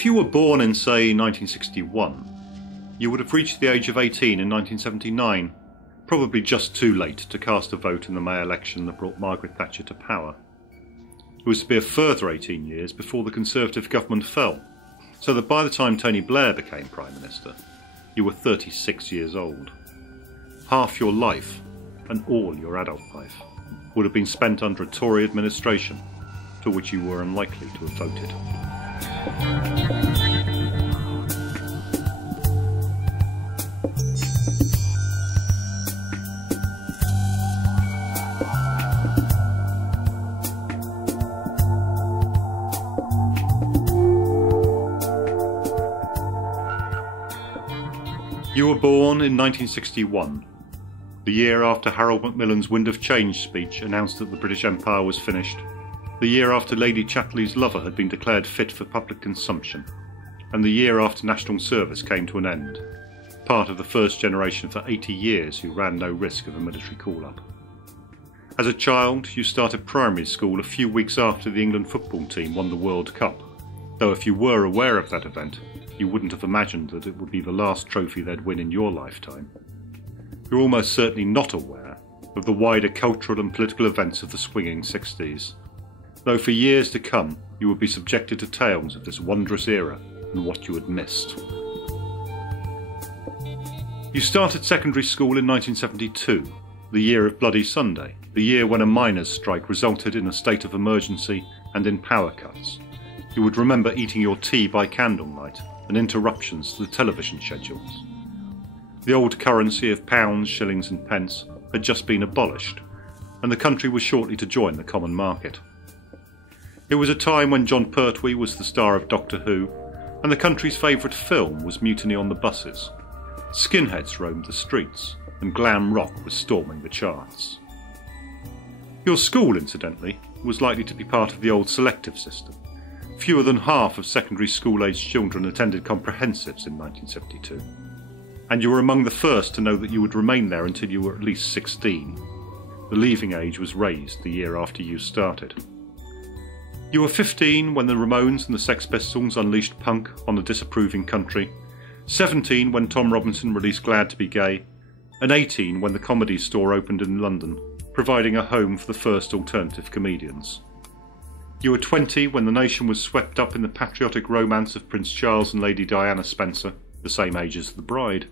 If you were born in, say, 1961, you would have reached the age of 18 in 1979, probably just too late to cast a vote in the May election that brought Margaret Thatcher to power. It was to be a further 18 years before the Conservative government fell, so that by the time Tony Blair became Prime Minister, you were 36 years old. Half your life, and all your adult life, would have been spent under a Tory administration for which you were unlikely to have voted. You were born in 1961, the year after Harold Macmillan's Wind of Change speech announced that the British Empire was finished, the year after Lady Chatterley's lover had been declared fit for public consumption, and the year after national service came to an end, part of the first generation for 80 years who ran no risk of a military call-up. As a child, you started primary school a few weeks after the England football team won the World Cup, though if you were aware of that event, you wouldn't have imagined that it would be the last trophy they'd win in your lifetime. You're almost certainly not aware of the wider cultural and political events of the swinging 60s, though for years to come you would be subjected to tales of this wondrous era and what you had missed. You started secondary school in 1972, the year of Bloody Sunday, the year when a miners' strike resulted in a state of emergency and in power cuts. You would remember eating your tea by candlelight and interruptions to the television schedules. The old currency of pounds, shillings and pence had just been abolished, and the country was shortly to join the common market. It was a time when John Pertwee was the star of Doctor Who, and the country's favourite film was Mutiny on the Buses. Skinheads roamed the streets, and glam rock was storming the charts. Your school, incidentally, was likely to be part of the old selective system. Fewer than half of secondary school-aged children attended comprehensives in 1972, and you were among the first to know that you would remain there until you were at least 16. The leaving age was raised the year after you started. You were 15 when the Ramones and the Sex Pistols unleashed punk on a disapproving country, 17 when Tom Robinson released Glad to be Gay, and 18 when the Comedy Store opened in London, providing a home for the first alternative comedians. You were 20 when the nation was swept up in the patriotic romance of Prince Charles and Lady Diana Spencer, the same age as the bride,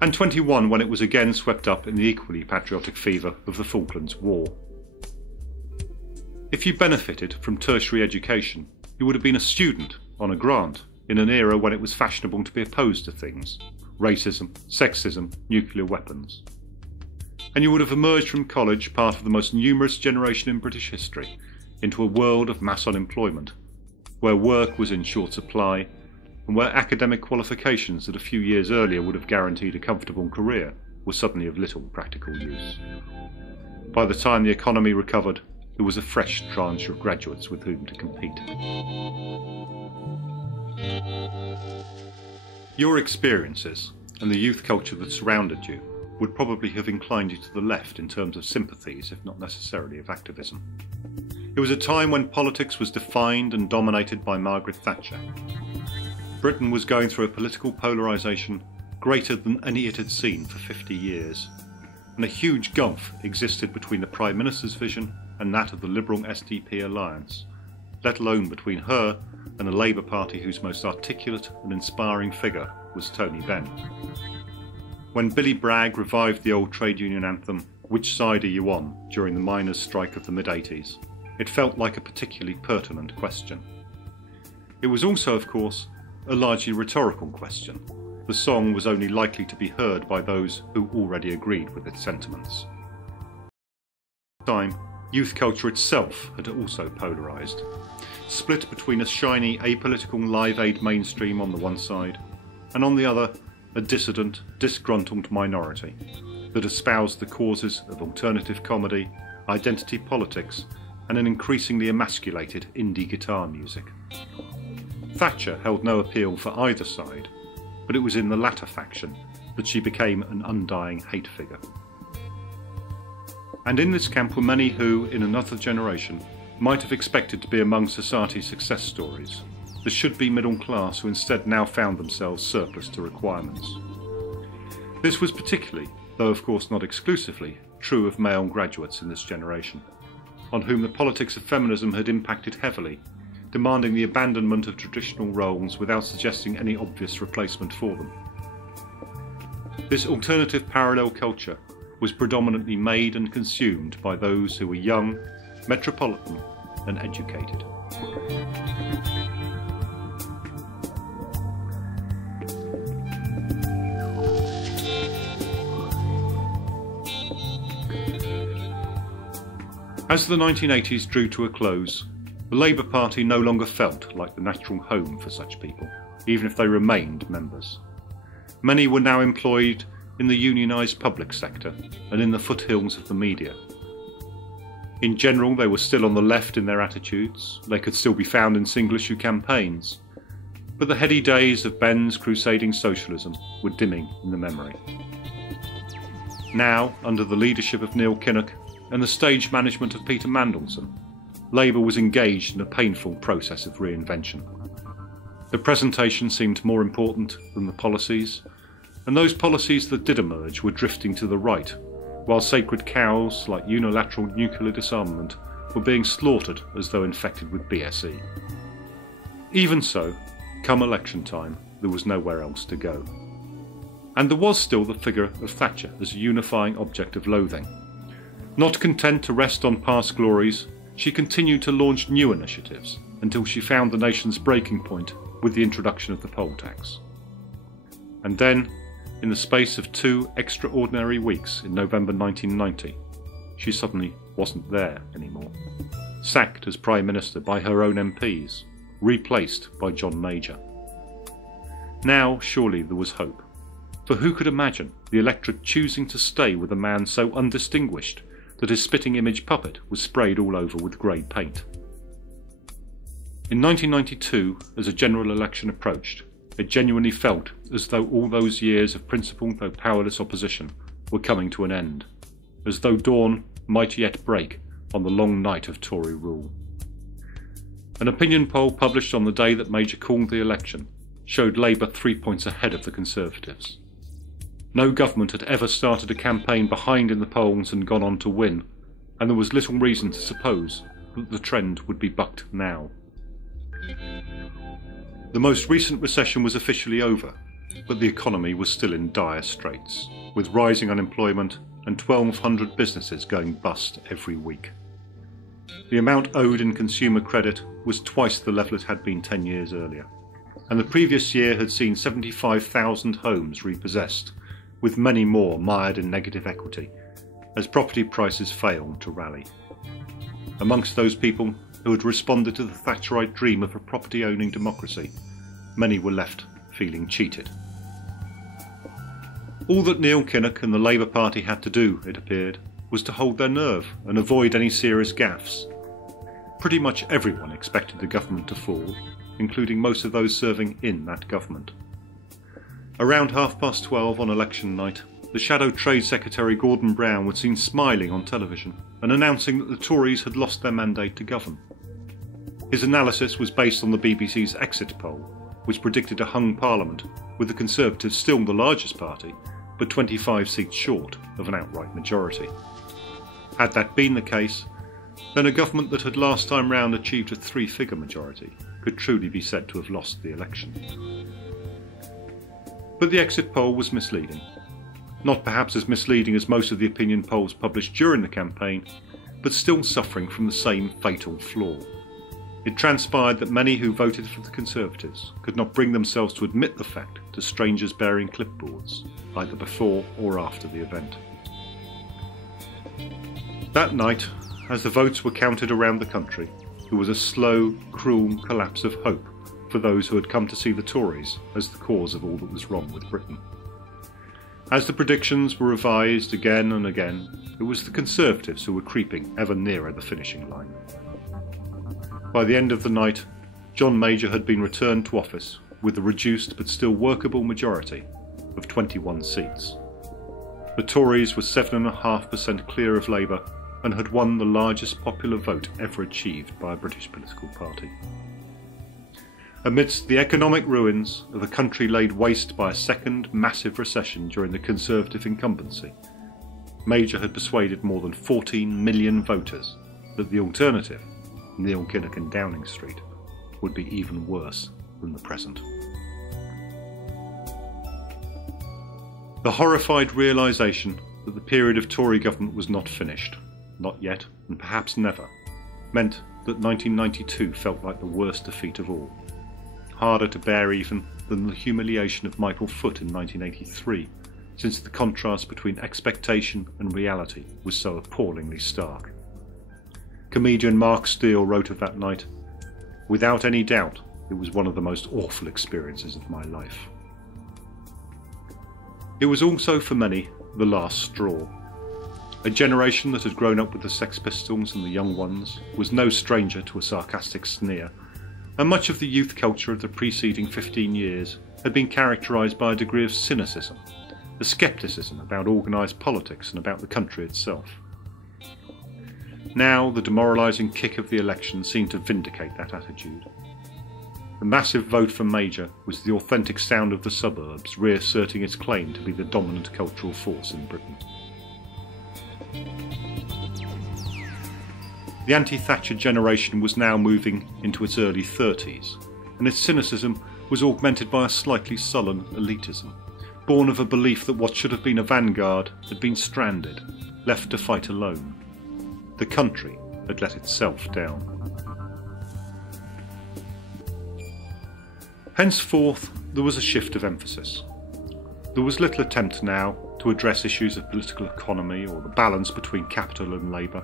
and 21 when it was again swept up in the equally patriotic fever of the Falklands War. If you benefited from tertiary education, you would have been a student on a grant in an era when it was fashionable to be opposed to things: racism, sexism, nuclear weapons. And you would have emerged from college part of the most numerous generation in British history into a world of mass unemployment, where work was in short supply and where academic qualifications that a few years earlier would have guaranteed a comfortable career were suddenly of little practical use. By the time the economy recovered, there was a fresh tranche of graduates with whom to compete. Your experiences and the youth culture that surrounded you would probably have inclined you to the left in terms of sympathies, if not necessarily of activism. It was a time when politics was defined and dominated by Margaret Thatcher. Britain was going through a political polarisation greater than any it had seen for 50 years, and a huge gulf existed between the Prime Minister's vision and that of the Liberal SDP alliance, let alone between her and a Labour Party whose most articulate and inspiring figure was Tony Benn. When Billy Bragg revived the old trade union anthem, "Which Side Are You On?" during the miners' strike of the mid-80s, it felt like a particularly pertinent question. It was also, of course, a largely rhetorical question. The song was only likely to be heard by those who already agreed with its sentiments. At the time, youth culture itself had also polarised, split between a shiny, apolitical Live Aid mainstream on the one side, and on the other, a dissident, disgruntled minority that espoused the causes of alternative comedy, identity politics, and an increasingly emasculated indie guitar music. Thatcher held no appeal for either side, but it was in the latter faction that she became an undying hate figure. And in this camp were many who, in another generation, might have expected to be among society's success stories. the should-be middle class who instead now found themselves surplus to requirements. This was particularly, though of course not exclusively, true of male graduates in this generation, on whom the politics of feminism had impacted heavily, demanding the abandonment of traditional roles without suggesting any obvious replacement for them. This alternative parallel culture was predominantly made and consumed by those who were young, metropolitan and educated. As the 1980s drew to a close, the Labour Party no longer felt like the natural home for such people, even if they remained members. Many were now employed in the unionised public sector and in the foothills of the media. In general, they were still on the left in their attitudes, they could still be found in single-issue campaigns, but the heady days of Ben's crusading socialism were dimming in the memory. Now, under the leadership of Neil Kinnock and the stage management of Peter Mandelson, Labour was engaged in a painful process of reinvention. The presentation seemed more important than the policies, and those policies that did emerge were drifting to the right, while sacred cows like unilateral nuclear disarmament were being slaughtered as though infected with BSE. Even so, come election time, there was nowhere else to go. And there was still the figure of Thatcher as a unifying object of loathing. Not content to rest on past glories, she continued to launch new initiatives until she found the nation's breaking point with the introduction of the poll tax. And then, in the space of 2 extraordinary weeks in November 1990, she suddenly wasn't there anymore. Sacked as Prime Minister by her own MPs, replaced by John Major. Now, surely there was hope. For who could imagine the electorate choosing to stay with a man so undistinguished that his spitting image puppet was sprayed all over with grey paint? In 1992, as a general election approached, it genuinely felt as though all those years of principled though powerless opposition were coming to an end, as though dawn might yet break on the long night of Tory rule. An opinion poll published on the day that Major called the election showed Labour 3 points ahead of the Conservatives. No government had ever started a campaign behind in the polls and gone on to win, and there was little reason to suppose that the trend would be bucked now. The most recent recession was officially over, but the economy was still in dire straits, with rising unemployment and 1,200 businesses going bust every week. The amount owed in consumer credit was twice the level it had been 10 years earlier, and the previous year had seen 75,000 homes repossessed, with many more mired in negative equity, as property prices failed to rally. Amongst those people who had responded to the Thatcherite dream of a property-owning democracy, many were left feeling cheated. All that Neil Kinnock and the Labour Party had to do, it appeared, was to hold their nerve and avoid any serious gaffes. Pretty much everyone expected the government to fall, including most of those serving in that government. Around 12:30 on election night, the Shadow Trade Secretary Gordon Brown was seen smiling on television and announcing that the Tories had lost their mandate to govern. His analysis was based on the BBC's exit poll, which predicted a hung parliament, with the Conservatives still the largest party, but 25 seats short of an outright majority. Had that been the case, then a government that had last time round achieved a 3-figure majority could truly be said to have lost the election. But the exit poll was misleading. Not perhaps as misleading as most of the opinion polls published during the campaign, but still suffering from the same fatal flaw. It transpired that many who voted for the Conservatives could not bring themselves to admit the fact to strangers bearing clipboards, either before or after the event. That night, as the votes were counted around the country, there was a slow, cruel collapse of hope for those who had come to see the Tories as the cause of all that was wrong with Britain. As the predictions were revised again and again, it was the Conservatives who were creeping ever nearer the finishing line. By the end of the night, John Major had been returned to office with a reduced but still workable majority of 21 seats. The Tories were 7.5% clear of Labour and had won the largest popular vote ever achieved by a British political party. Amidst the economic ruins of a country laid waste by a second massive recession during the Conservative incumbency, Major had persuaded more than 14 million voters that the alternative, Neil Kinnock and Downing Street, would be even worse than the present. The horrified realisation that the period of Tory government was not finished, not yet, and perhaps never, meant that 1992 felt like the worst defeat of all. Harder to bear even than the humiliation of Michael Foot in 1983, since the contrast between expectation and reality was so appallingly stark. Comedian Mark Steele wrote of that night, "Without any doubt, it was one of the most awful experiences of my life." It was also for many the last straw. A generation that had grown up with the Sex Pistols and the Young Ones was no stranger to a sarcastic sneer, and much of the youth culture of the preceding 15 years had been characterised by a degree of cynicism, a scepticism about organised politics and about the country itself. Now the demoralising kick of the election seemed to vindicate that attitude. The massive vote for Major was the authentic sound of the suburbs reasserting its claim to be the dominant cultural force in Britain. The anti-Thatcher generation was now moving into its early 30s, and its cynicism was augmented by a slightly sullen elitism, born of a belief that what should have been a vanguard had been stranded, left to fight alone. The country had let itself down. Henceforth, there was a shift of emphasis. There was little attempt now to address issues of political economy or the balance between capital and labour.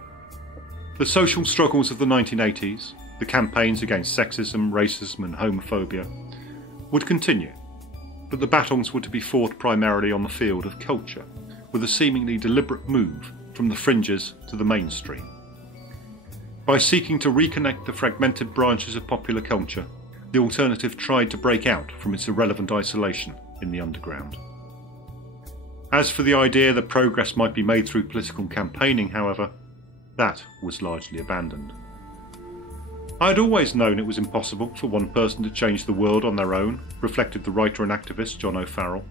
The social struggles of the 1980s, the campaigns against sexism, racism and homophobia, would continue, but the battles were to be fought primarily on the field of culture, with a seemingly deliberate move from the fringes to the mainstream. By seeking to reconnect the fragmented branches of popular culture, the alternative tried to break out from its irrelevant isolation in the underground. As for the idea that progress might be made through political campaigning, however, that was largely abandoned. I had always known it was impossible for one person to change the world on their own, reflected the writer and activist John O'Farrell,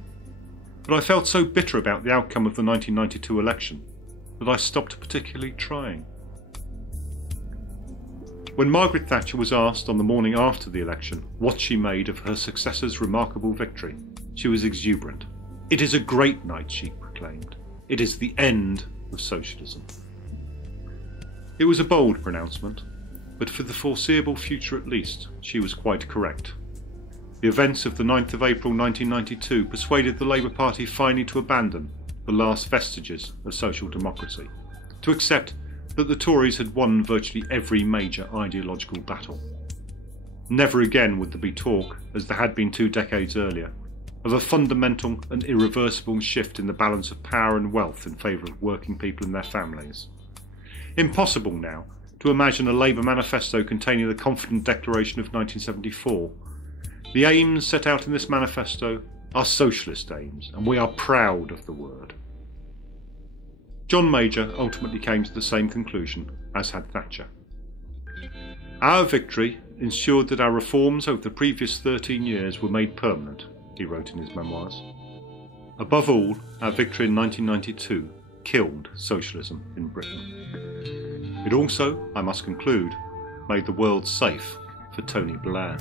but I felt so bitter about the outcome of the 1992 election that I stopped particularly trying. When Margaret Thatcher was asked on the morning after the election what she made of her successor's remarkable victory, she was exuberant. "It is a great night," she proclaimed. "It is the end of socialism." It was a bold pronouncement, but for the foreseeable future at least, she was quite correct. The events of the 9th of April 1992 persuaded the Labour Party finally to abandon the last vestiges of social democracy, to accept that the Tories had won virtually every major ideological battle. Never again would there be talk, as there had been 2 decades earlier, of a fundamental and irreversible shift in the balance of power and wealth in favour of working people and their families. Impossible now to imagine a Labour manifesto containing the confident declaration of 1974. The aims set out in this manifesto are socialist aims, and we are proud of the word. John Major ultimately came to the same conclusion as had Thatcher. "Our victory ensured that our reforms over the previous 13 years were made permanent," he wrote in his memoirs. "Above all, our victory in 1992 killed socialism in Britain. It also, I must conclude, made the world safe for Tony Blair."